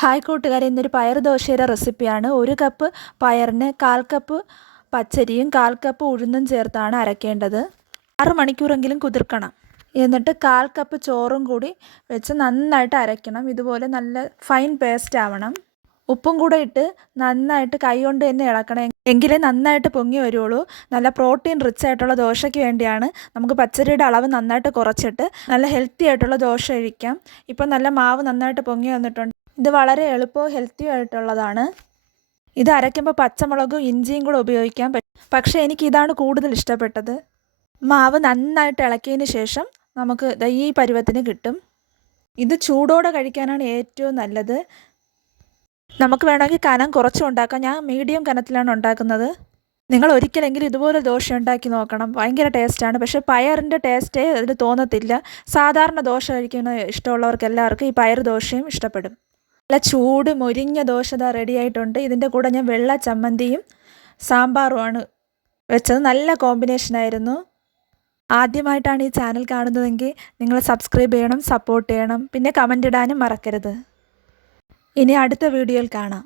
Hi കൂട്ടുകാരെ, ഇന്നൊരു പയർ ദോശയുടെ റെസിപ്പിയാണ്. 1 കപ്പ് പയറിന് 1/4 കപ്പ് പച്ചരിയും 1/4 കപ്പ് ഉഴുന്നും ചേർത്താണ് അരക്കേണ്ടത്. 6 മണിക്കൂറെങ്കിലും കുതിർക്കണം. എന്നിട്ട് 1/4 കപ്പ് ചോറും കൂടി വെച്ച് നന്നായിട്ട് അരയ്ക്കണം. ഇതുപോലെ നല്ല ഫൈൻ പേസ്റ്റ് ആവണം. ഉപ്പും കൂടെ ഇട്ട് നന്നായിട്ട് കൈ കൊണ്ട് തന്നെ ഇളക്കണം, എങ്കിലേ നന്നായിട്ട് പൊങ്ങി വരുള്ളൂ. നല്ല പ്രോട്ടീൻ റിച്ച് ആയിട്ടുള്ള ദോശയ്ക്ക് വേണ്ടിയാണ്. നമുക്ക് പച്ചരിയുടെ അളവ് നന്നായിട്ട് കുറച്ചിട്ട് നല്ല ഹെൽത്തി ആയിട്ടുള്ള ദോശ കഴിക്കാം. ഇപ്പം നല്ല മാവ് നന്നായിട്ട് പൊങ്ങി വന്നിട്ടുണ്ട്. ഇത് വളരെ എളുപ്പവും ഹെൽത്തിയും ആയിട്ടുള്ളതാണ്. ഇത് അരയ്ക്കുമ്പോൾ പച്ചമുളകും ഇഞ്ചിയും കൂടെ ഉപയോഗിക്കാം. പക്ഷേ എനിക്കിതാണ് കൂടുതൽ ഇഷ്ടപ്പെട്ടത്. മാവ് നന്നായിട്ട് ഇളക്കിയതിന് ശേഷം നമുക്ക് ഈ പരുവത്തിന് കിട്ടും. ഇത് ചൂടോടെ കഴിക്കാനാണ് ഏറ്റവും നല്ലത്. നമുക്ക് വേണമെങ്കിൽ കനം കുറച്ചും ഉണ്ടാക്കാം. ഞാൻ മീഡിയം കനത്തിലാണ് ഉണ്ടാക്കുന്നത്. നിങ്ങൾ ഒരിക്കലെങ്കിലും ഇതുപോലെ ദോശ ഉണ്ടാക്കി നോക്കണം. ഭയങ്കര ടേസ്റ്റാണ്. പക്ഷേ പയറിൻ്റെ ടേസ്റ്റേ അതിന് തോന്നത്തില്ല. സാധാരണ ദോശ കഴിക്കുന്ന ഇഷ്ടമുള്ളവർക്ക് എല്ലാവർക്കും ഈ പയർ ദോശയും ഇഷ്ടപ്പെടും. നല്ല ചൂട് മൊരിഞ്ഞ ദോശ റെഡി ആയിട്ടുണ്ട്. ഇതിൻ്റെ കൂടെ ഞാൻ വെള്ള ചമ്മന്തിയും സാമ്പാറുമാണ് വെച്ചത്. നല്ല കോമ്പിനേഷനായിരുന്നു. ആദ്യമായിട്ടാണ് ഈ ചാനൽ കാണുന്നതെങ്കിൽ നിങ്ങൾ സബ്സ്ക്രൈബ് ചെയ്യണം, സപ്പോർട്ട് ചെയ്യണം, പിന്നെ കമൻ്റ് ഇടാനും മറക്കരുത്. ഇനി അടുത്ത വീഡിയോയിൽ കാണാം.